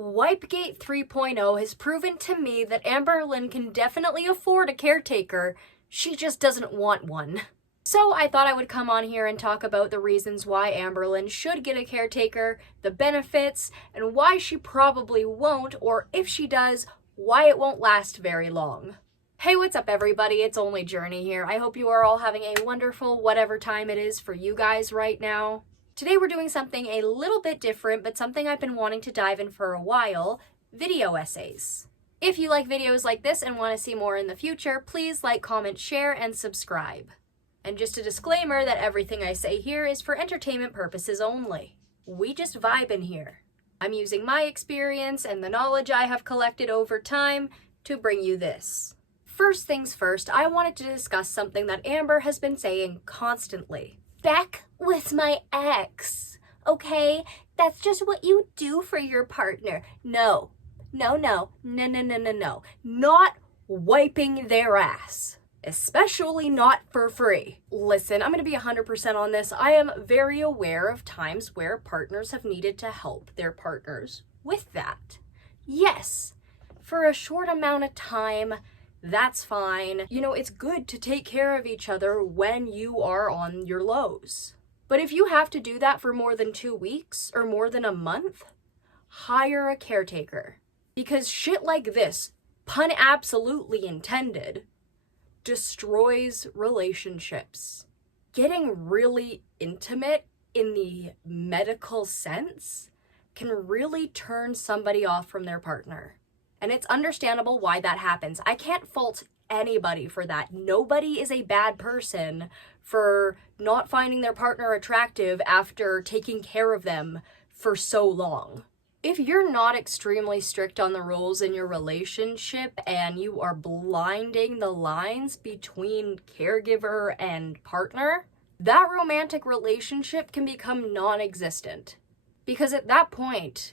Wipegate 3.0 has proven to me that Amberlynn can definitely afford a caretaker, she just doesn't want one. So I thought I would come on here and talk about the reasons why Amberlynn should get a caretaker, the benefits, and why she probably won't, or if she does, why it won't last very long. Hey, what's up everybody? It's only Journey here. I hope you are all having a wonderful whatever time it is for you guys right now. Today we're doing something a little bit different, but something I've been wanting to dive in for a while, video essays. If you like videos like this and want to see more in the future, please like, comment, share, and subscribe. And just a disclaimer that everything I say here is for entertainment purposes only. We just vibe in here. I'm using my experience and the knowledge I have collected over time to bring you this. First things first, I wanted to discuss something that Amber has been saying constantly. Back with my ex, okay? That's just what you do for your partner. No. Not wiping their ass. Especially not for free. Listen, I'm gonna be 100% on this. I am very aware of times where partners have needed to help their partners with that. Yes, for a short amount of time, that's fine. You know, it's good to take care of each other when you are on your lows. But if you have to do that for more than 2 weeks or more than a month, hire a caretaker. Because shit like this, pun absolutely intended, destroys relationships. Getting really intimate in the medical sense can really turn somebody off from their partner. And it's understandable why that happens. I can't fault anybody for that. Nobody is a bad person for not finding their partner attractive after taking care of them for so long. If you're not extremely strict on the rules in your relationship and you are blinding the lines between caregiver and partner, that romantic relationship can become non-existent. Because at that point,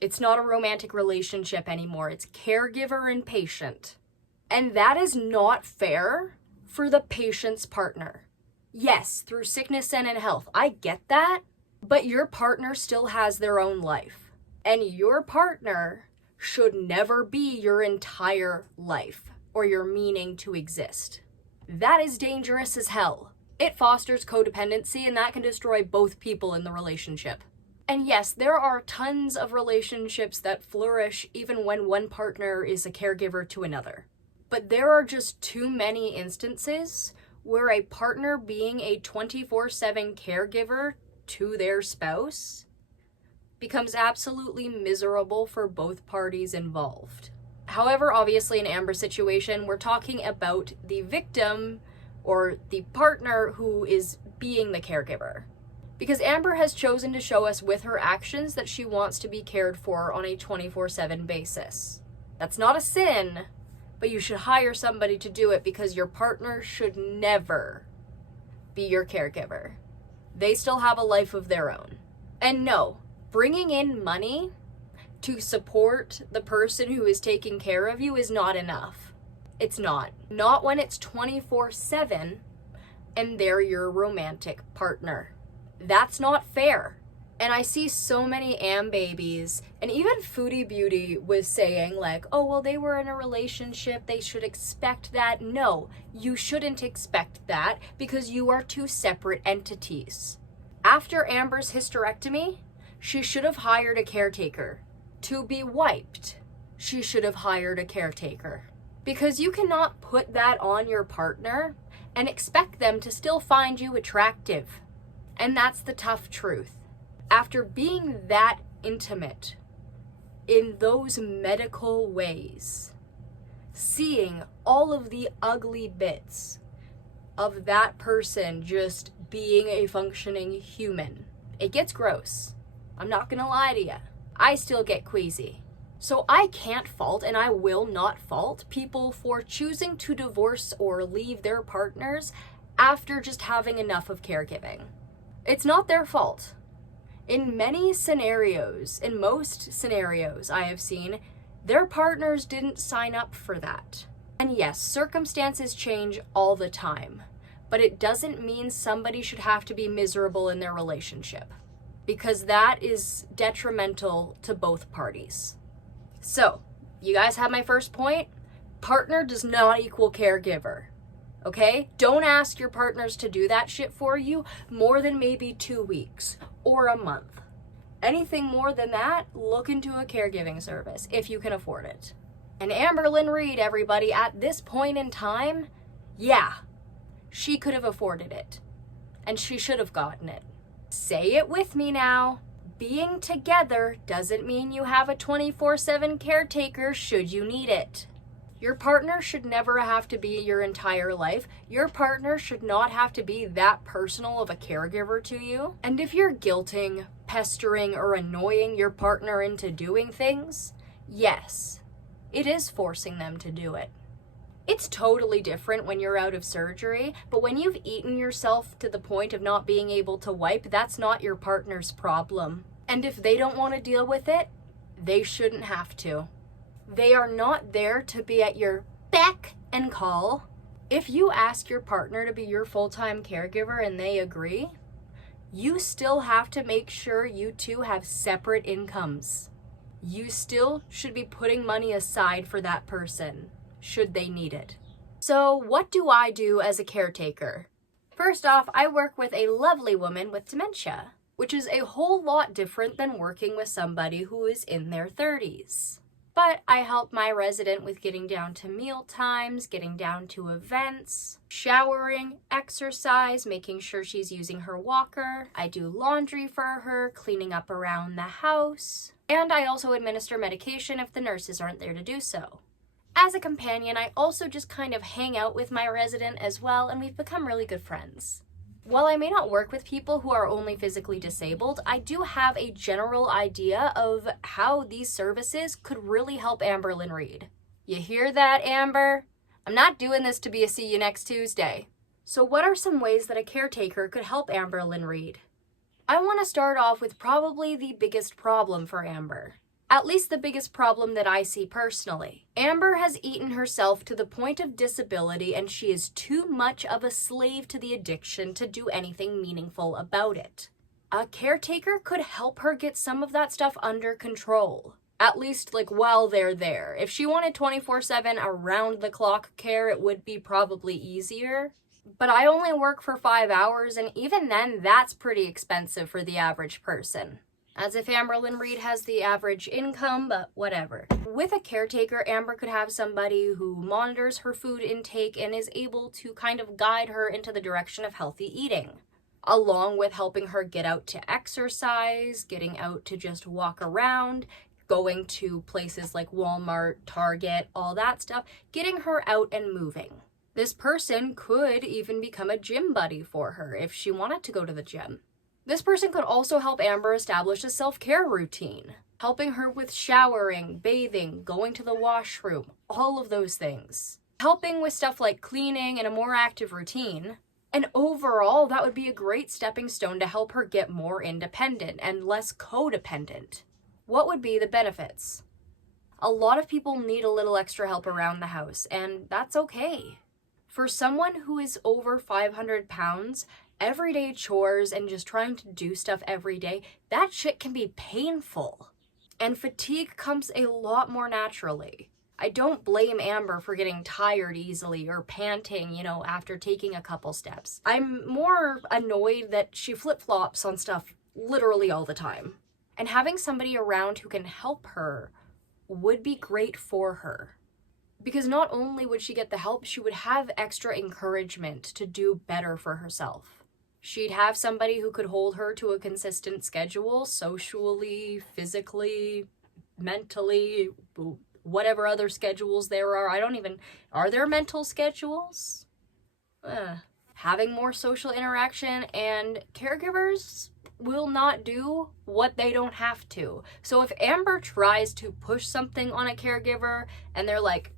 it's not a romantic relationship anymore. It's caregiver and patient. And that is not fair for the patient's partner. Yes, through sickness and in health, I get that, but your partner still has their own life. And your partner should never be your entire life or your meaning to exist. That is dangerous as hell. It fosters codependency and that can destroy both people in the relationship. And yes, there are tons of relationships that flourish even when one partner is a caregiver to another. But there are just too many instances where a partner being a 24/7 caregiver to their spouse becomes absolutely miserable for both parties involved. However, obviously in Amber's situation, we're talking about the victim or the partner who is being the caregiver. Because Amber has chosen to show us with her actions that she wants to be cared for on a 24/7 basis. That's not a sin, but you should hire somebody to do it because your partner should never be your caregiver. They still have a life of their own. And no, bringing in money to support the person who is taking care of you is not enough. It's not. Not when it's 24/7 and they're your romantic partner. That's not fair. And I see so many babies, and even Foodie Beauty was saying like, oh, well, they were in a relationship, they should expect that. No, you shouldn't expect that because you are two separate entities. After Amber's hysterectomy, she should have hired a caretaker. To be wiped, she should have hired a caretaker. Because you cannot put that on your partner and expect them to still find you attractive. And that's the tough truth. After being that intimate in those medical ways, seeing all of the ugly bits of that person just being a functioning human, it gets gross. I'm not gonna lie to you. I still get queasy. So I can't fault, and I will not fault, people for choosing to divorce or leave their partners after just having enough of caregiving. It's not their fault. In many scenarios, in most scenarios I have seen, their partners didn't sign up for that. And yes, circumstances change all the time, but it doesn't mean somebody should have to be miserable in their relationship, because that is detrimental to both parties. So, you guys have my first point? Partner does not equal caregiver. Okay? Don't ask your partners to do that shit for you more than maybe 2 weeks or a month. Anything more than that, look into a caregiving service if you can afford it. And Amberlynn Reed, everybody, at this point in time, yeah, she could have afforded it. And she should have gotten it. Say it with me now. Being together doesn't mean you have a 24/7 caretaker should you need it. Your partner should never have to be your entire life. Your partner should not have to be that personal of a caregiver to you. And if you're guilting, pestering, or annoying your partner into doing things, yes, it is forcing them to do it. It's totally different when you're out of surgery, but when you've eaten yourself to the point of not being able to wipe, that's not your partner's problem. And if they don't want to deal with it, they shouldn't have to. They are not there to be at your beck and call. If you ask your partner to be your full-time caregiver and they agree, you still have to make sure you two have separate incomes. You still should be putting money aside for that person, should they need it. So what do I do as a caretaker? First off, I work with a lovely woman with dementia, which is a whole lot different than working with somebody who is in their 30s. But I help my resident with getting down to meal times, getting down to events, showering, exercise, making sure she's using her walker. I do laundry for her, cleaning up around the house. And I also administer medication if the nurses aren't there to do so. As a companion, I also just kind of hang out with my resident as well, and we've become really good friends. While I may not work with people who are only physically disabled, I do have a general idea of how these services could really help Amberlynn Reed. You hear that, Amber? I'm not doing this to be a see you next Tuesday. So what are some ways that a caretaker could help Amberlynn Reed? I want to start off with probably the biggest problem for Amber. At least the biggest problem that I see personally. Amber has eaten herself to the point of disability, and she is too much of a slave to the addiction to do anything meaningful about it. A caretaker could help her get some of that stuff under control. At least, while they're there. If she wanted 24/7 around-the-clock care, it would be probably easier. But I only work for 5 hours, and even then, that's pretty expensive for the average person. As if Amberlynn Reed has the average income, but whatever. With a caretaker, Amber could have somebody who monitors her food intake and is able to kind of guide her into the direction of healthy eating, along with helping her get out to exercise, getting out to just walk around, going to places like Walmart, Target, all that stuff, getting her out and moving. This person could even become a gym buddy for her if she wanted to go to the gym. This person could also help Amber establish a self-care routine, helping her with showering, bathing, going to the washroom, all of those things. Helping with stuff like cleaning and a more active routine. And overall, that would be a great stepping stone to help her get more independent and less codependent. What would be the benefits? A lot of people need a little extra help around the house, and that's okay. For someone who is over 500 pounds, everyday chores and just trying to do stuff every day, that shit can be painful. And fatigue comes a lot more naturally. I don't blame Amber for getting tired easily or panting, after taking a couple steps. I'm more annoyed that she flip-flops on stuff literally all the time. And having somebody around who can help her would be great for her. Because not only would she get the help, she would have extra encouragement to do better for herself. She'd have somebody who could hold her to a consistent schedule, socially, physically, mentally, whatever other schedules there are. Are there mental schedules? Having more social interaction, and caregivers will not do what they don't have to. So if Amber tries to push something on a caregiver and they're like,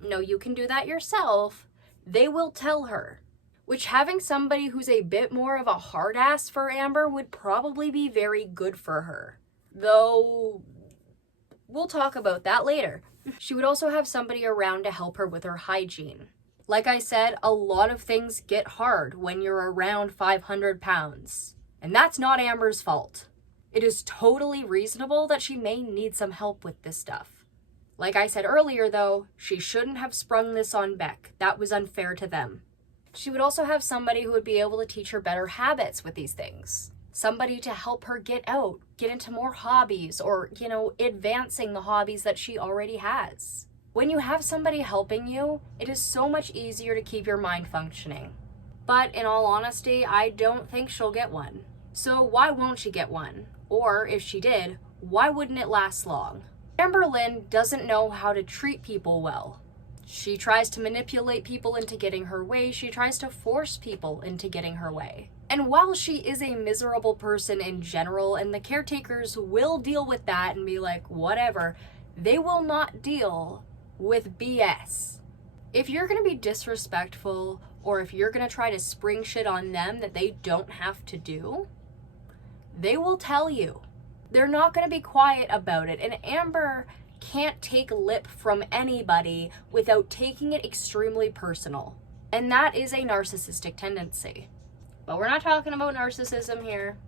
no, you can do that yourself, they will tell her. Which having somebody who's a bit more of a hard ass for Amber would probably be very good for her. Though, we'll talk about that later. She would also have somebody around to help her with her hygiene. Like I said, a lot of things get hard when you're around 500 pounds. And that's not Amber's fault. It is totally reasonable that she may need some help with this stuff. Like I said earlier though, she shouldn't have sprung this on Beck. That was unfair to them. She would also have somebody who would be able to teach her better habits with these things. Somebody to help her get out, get into more hobbies, or, advancing the hobbies that she already has. When you have somebody helping you, it is so much easier to keep your mind functioning. But in all honesty, I don't think she'll get one. So why won't she get one? Or if she did, why wouldn't it last long? Amberlynn doesn't know how to treat people well. She tries to manipulate people into getting her way. She tries to force people into getting her way. And while she is a miserable person in general, and the caretakers will deal with that and be like, whatever, they will not deal with BS. If you're going to be disrespectful, or if you're going to try to spring shit on them that they don't have to do, they will tell you. They're not going to be quiet about it. And Amber can't take lip from anybody without taking it extremely personal. And that is a narcissistic tendency. But we're not talking about narcissism here.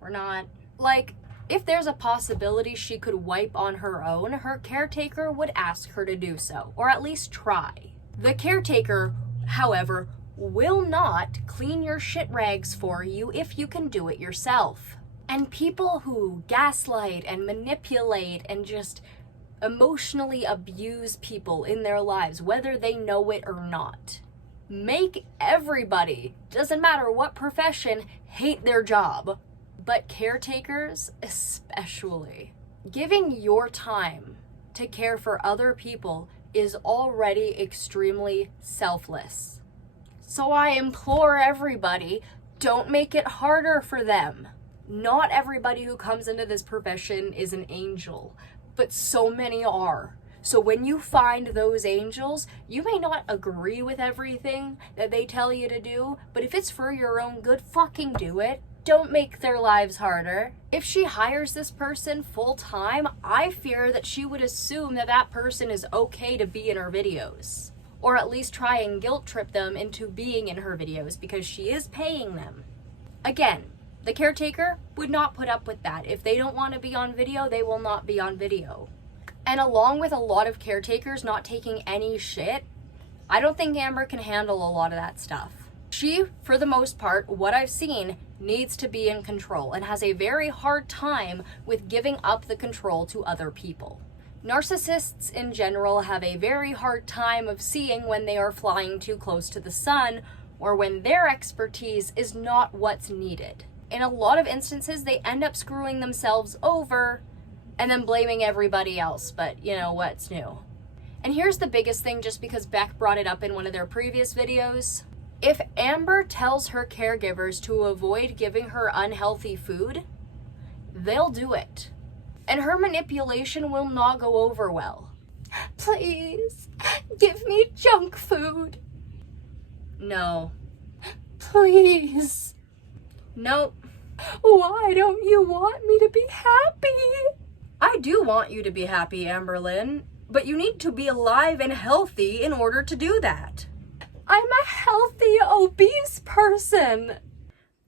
We're not. Like, if there's a possibility she could wipe on her own, her caretaker would ask her to do so, or at least try. The caretaker, however, will not clean your shit rags for you if you can do it yourself. And people who gaslight and manipulate and just emotionally abuse people in their lives, whether they know it or not, make everybody, doesn't matter what profession, hate their job. But caretakers especially. Giving your time to care for other people is already extremely selfless. So I implore everybody, don't make it harder for them. Not everybody who comes into this profession is an angel, but so many are. So when you find those angels, you may not agree with everything that they tell you to do, but if it's for your own good, fucking do it. Don't make their lives harder. If she hires this person full time, I fear that she would assume that that person is okay to be in her videos. Or at least try and guilt trip them into being in her videos because she is paying them. Again, the caretaker would not put up with that. If they don't want to be on video, they will not be on video. And along with a lot of caretakers not taking any shit, I don't think Amber can handle a lot of that stuff. She, for the most part, what I've seen, needs to be in control and has a very hard time with giving up the control to other people. Narcissists in general have a very hard time of seeing when they are flying too close to the sun or when their expertise is not what's needed. In a lot of instances, they end up screwing themselves over and then blaming everybody else, but what's new? And here's the biggest thing, just because Beck brought it up in one of their previous videos. If Amber tells her caregivers to avoid giving her unhealthy food, they'll do it. And her manipulation will not go over well. Please, give me junk food. No. Please. Nope. Why don't you want me to be happy? I do want you to be happy, Amberlynn, but you need to be alive and healthy in order to do that. I'm a healthy, obese person.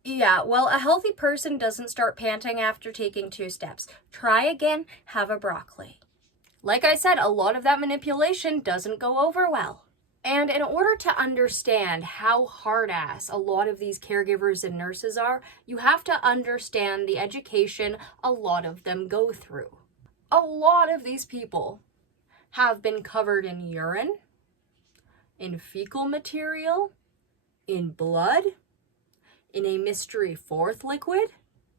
Yeah, well, a healthy person doesn't start panting after taking 2 steps. Try again, have a broccoli. Like I said, a lot of that manipulation doesn't go over well. And in order to understand how hard-ass a lot of these caregivers and nurses are, you have to understand the education a lot of them go through. A lot of these people have been covered in urine, in fecal material, in blood, in a mystery 4th liquid,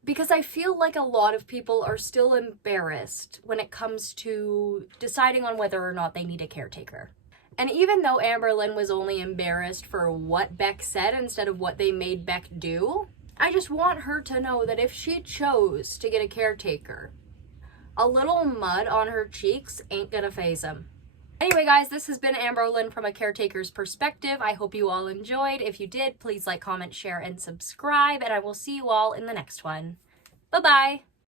because I feel like a lot of people are still embarrassed when it comes to deciding on whether or not they need a caretaker. And even though Amberlynn was only embarrassed for what Beck said instead of what they made Beck do, I just want her to know that if she chose to get a caretaker, a little mud on her cheeks ain't gonna faze them. Anyway, guys, this has been Amberlynn from a caretaker's perspective. I hope you all enjoyed. If you did, please like, comment, share, and subscribe, and I will see you all in the next one. Bye-bye.